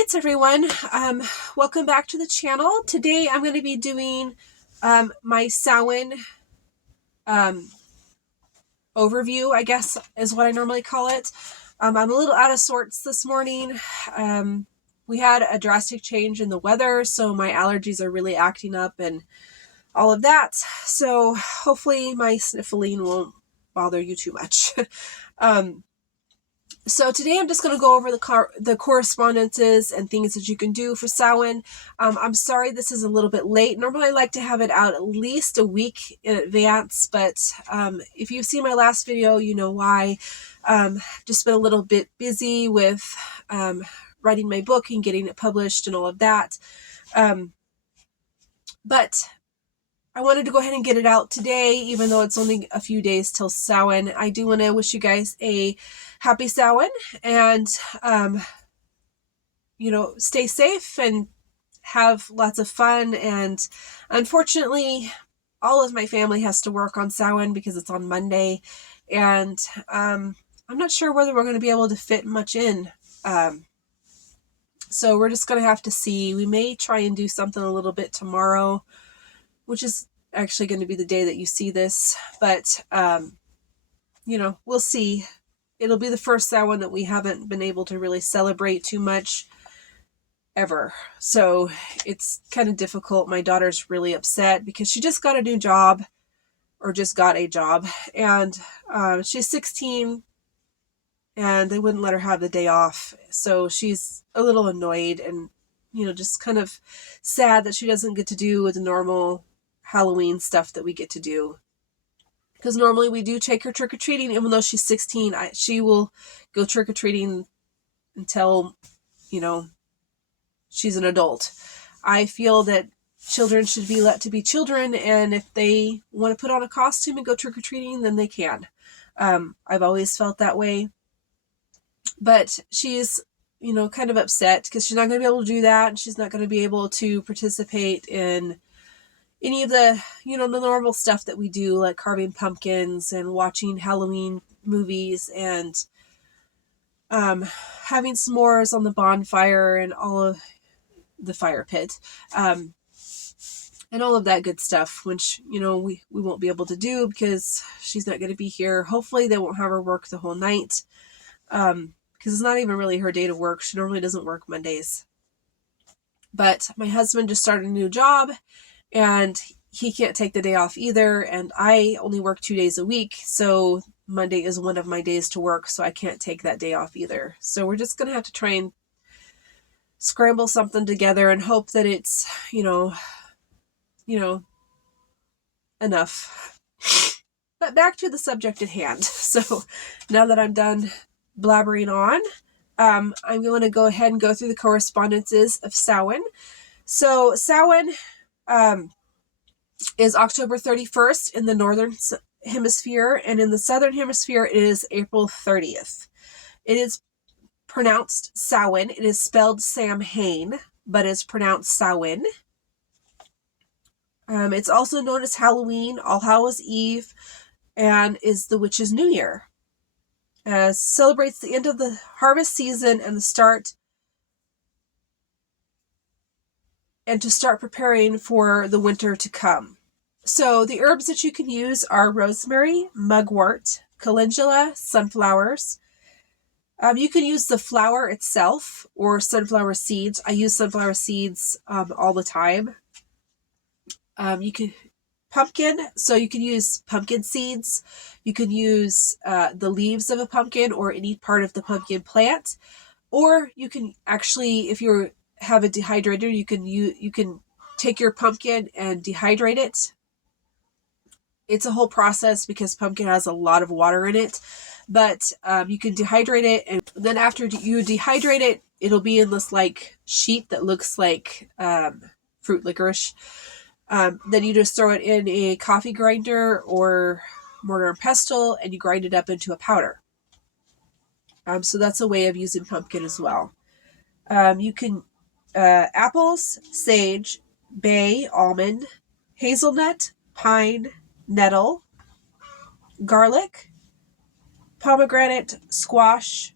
Greetings everyone. Welcome back to the channel. Today I'm going to be doing my Samhain overview, I guess is what I normally call it. I'm a little out of sorts this morning. We had a drastic change in the weather, so my allergies are really acting up and all of that. So hopefully my sniffling won't bother you too much. So today I'm just going to go over the correspondences and things that you can do for Samhain. I'm sorry this is a little bit late. Normally I like to have it out at least a week in advance, but if you've seen my last video, you know why. Just been a little bit busy with writing my book and getting it published and all of that. But I wanted to go ahead and get it out today, even though it's only a few days till Samhain. I do want to wish you guys a happy Samhain and, stay safe and have lots of fun. And unfortunately, all of my family has to work on Samhain because it's on Monday. And I'm not sure whether we're going to be able to fit much in. So we're just going to have to see. We may try and do something a little bit tomorrow, which is actually going to be the day that you see this, but, we'll see. It'll be the first Samhain that we haven't been able to really celebrate too much ever. So it's kind of difficult. My daughter's really upset because she just got a new job and she's 16 and they wouldn't let her have the day off. So she's a little annoyed and, just kind of sad that she doesn't get to do the normal Halloween stuff that we get to do. Because normally we do take her trick-or-treating, even though she's 16, she will go trick-or-treating until, she's an adult. I feel that children should be let to be children, and if they want to put on a costume and go trick-or-treating, then they can. I've always felt that way. But she's, kind of upset because she's not going to be able to do that, and she's not going to be able to participate in any of the, the normal stuff that we do, like carving pumpkins and watching Halloween movies and having s'mores on the bonfire and all of the fire pit, and all of that good stuff, which, we won't be able to do because she's not going to be here. Hopefully they won't have her work the whole night, because it's not even really her day to work. She normally doesn't work Mondays. But my husband just started a new job, and he can't take the day off either, and I only work 2 days a week, so Monday is one of my days to work, so I can't take that day off either. So we're just going to have to try and scramble something together and hope that it's, enough. But back to the subject at hand. So now that I'm done blabbering on, I'm going to go ahead and go through the correspondences of Samhain. So Samhain is October 31st in the northern hemisphere, and in the southern hemisphere it is April 30th. It is pronounced Samhain. It is spelled Samhain, but is pronounced Samhain. It's also known as Halloween, All Hallows Eve, and is the Witch's New Year. Celebrates the end of the harvest season and to start preparing for the winter to come. So the herbs that you can use are rosemary, mugwort, calendula, sunflowers. You can use the flower itself or sunflower seeds. I use sunflower seeds all the time. You can pumpkin, so you can use pumpkin seeds. You can use the leaves of a pumpkin or any part of the pumpkin plant, or you can actually, if you have a dehydrator, you can take your pumpkin and dehydrate it. It's a whole process because pumpkin has a lot of water in it, but you can dehydrate it, and then after you dehydrate it, it'll be in this like sheet that looks like fruit licorice. Then you just throw it in a coffee grinder or mortar and pestle, and you grind it up into a powder. So that's a way of using pumpkin as well. You can apples, sage, bay, almond, hazelnut, pine, nettle, garlic, pomegranate, squash,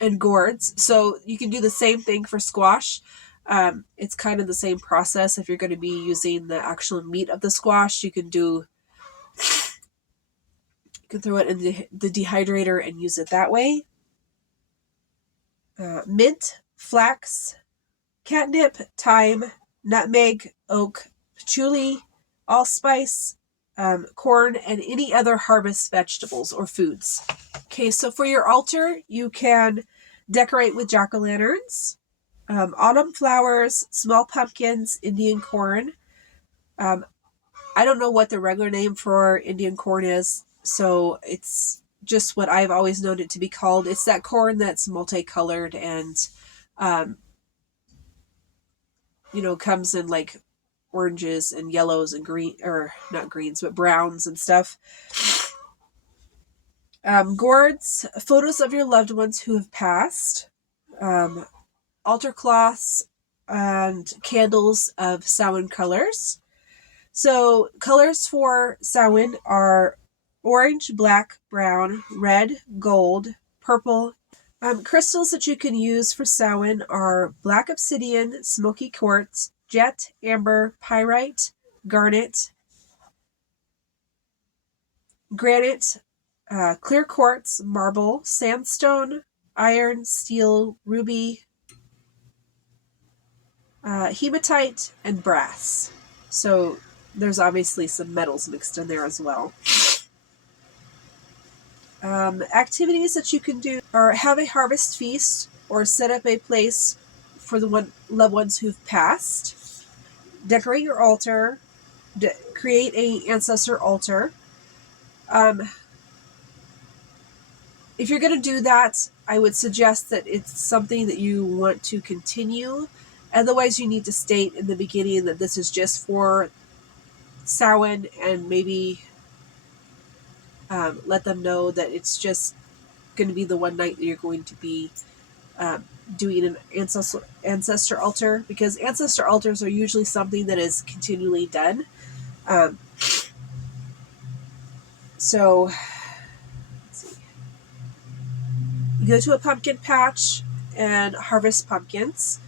and gourds. So you can do the same thing for squash. It's kind of the same process. If you're going to be using the actual meat of the squash, you can throw it in the dehydrator and use it that way. Mint, flax, catnip, thyme, nutmeg, oak, patchouli, allspice, corn, and any other harvest vegetables or foods. Okay, so for your altar, you can decorate with jack-o'-lanterns, autumn flowers, small pumpkins, Indian corn. I don't know what the regular name for Indian corn is, so it's just what I've always known it to be called. It's that corn that's multicolored and, comes in like oranges and yellows and green, or not greens, but browns and stuff. Gourds, photos of your loved ones who have passed, altar cloths, and candles of Samhain colors. So colors for Samhain are orange, black, brown, red, gold, purple. Crystals that you can use for Samhain are black obsidian, smoky quartz, jet, amber, pyrite, garnet, granite, clear quartz, marble, sandstone, iron, steel, ruby, hematite, and brass. So there's obviously some metals mixed in there as well. Activities that you can do are have a harvest feast or set up a place for the loved ones who've passed. Decorate your altar. Create an ancestor altar. If you're going to do that, I would suggest that it's something that you want to continue. Otherwise, you need to state in the beginning that this is just for Samhain, and maybe let them know that it's just going to be the one night that you're going to be doing an ancestor altar, because ancestor altars are usually something that is continually done. So, let's see. You go to a pumpkin patch and harvest pumpkins.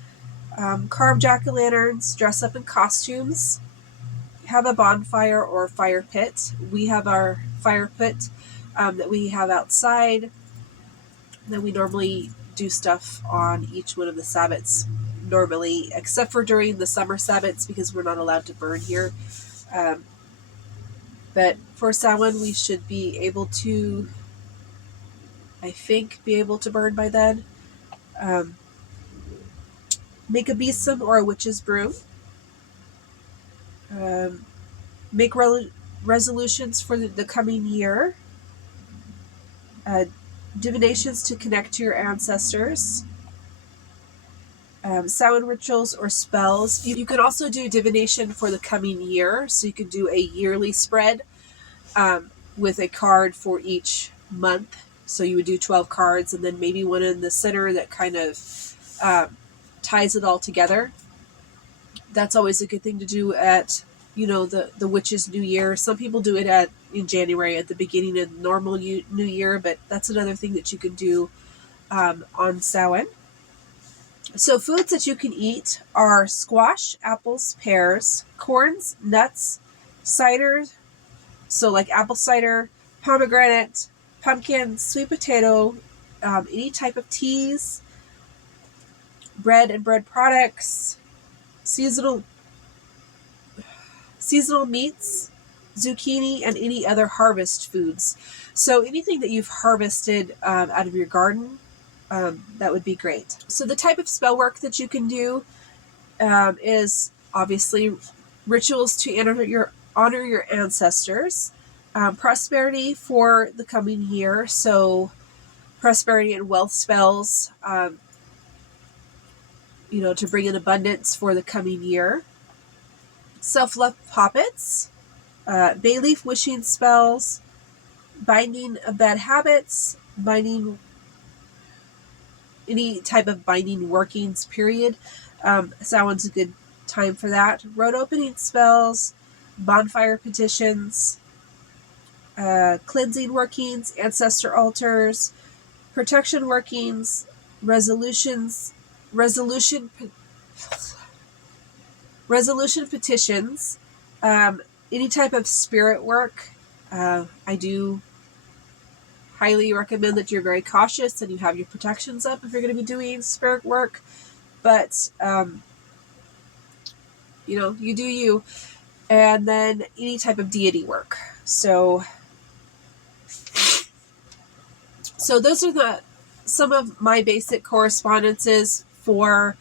Carve jack-o'-lanterns, dress up in costumes, have a bonfire or fire pit. We have our fire pit that we have outside. Then we normally do stuff on each one of the Sabbats normally, except for during the summer Sabbats because we're not allowed to burn here. But for Samhain, we should be able to, I think, be able to burn by then. Make a besom or a witch's broom. Make resolutions for the coming year. Divinations to connect to your ancestors. Samhain rituals or spells. You can also do divination for the coming year, so you could do a yearly spread with a card for each month. So you would do 12 cards, and then maybe one in the center that kind of ties it all together. That's always a good thing to do at, the witch's new year. Some people do it in January at the beginning of normal new year, but that's another thing that you can do on Samhain. So foods that you can eat are squash, apples, pears, corns, nuts, cider, so like apple cider, pomegranate, pumpkin, sweet potato, any type of teas, bread and bread products, seasonal meats, zucchini, and any other harvest foods. So anything that you've harvested out of your garden, that would be great. So the type of spell work that you can do is obviously rituals to honor your ancestors, prosperity for the coming year, so prosperity and wealth spells, to bring in abundance for the coming year. Self-love poppets, bay leaf wishing spells, binding of bad habits, binding any type of binding workings, period. Samhain's a good time for that. Road opening spells, bonfire petitions, cleansing workings, ancestor altars, protection workings, resolutions, resolution petitions, any type of spirit work. I do highly recommend that you're very cautious and you have your protections up if you're going to be doing spirit work. But, you know, you do you. And then any type of deity work. So those are some of my basic correspondences for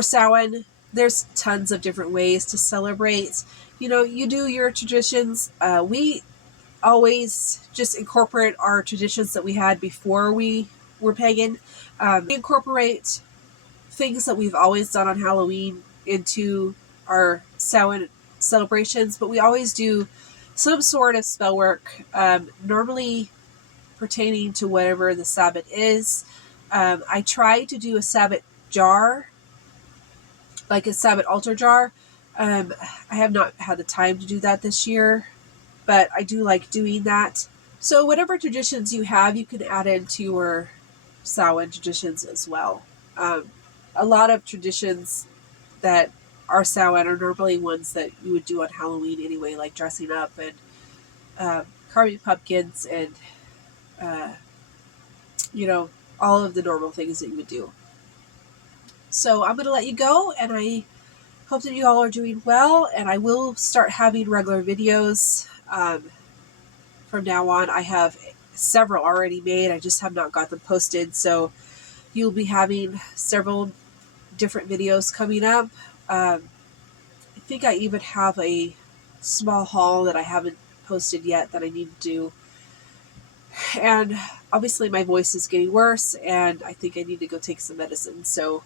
Samhain. There's tons of different ways to celebrate. You know, you do your traditions. We always just incorporate our traditions that we had before we were pagan. We incorporate things that we've always done on Halloween into our Samhain celebrations, but we always do some sort of spell work, normally pertaining to whatever the Sabbat is. I try to do a Sabbat jar, like a Sabbat altar jar. I have not had the time to do that this year, but I do like doing that. So whatever traditions you have, you can add into your Samhain traditions as well. A lot of traditions that are Samhain are normally ones that you would do on Halloween anyway, like dressing up and carving pumpkins and, you know, all of the normal things that you would do. So I'm going to let you go, and I hope that you all are doing well, and I will start having regular videos from now on. I have several already made. I just have not got them posted, so you'll be having several different videos coming up. I think I even have a small haul that I haven't posted yet that I need to do. And obviously my voice is getting worse, and I think I need to go take some medicine. So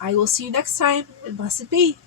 I will see you next time, and blessed be.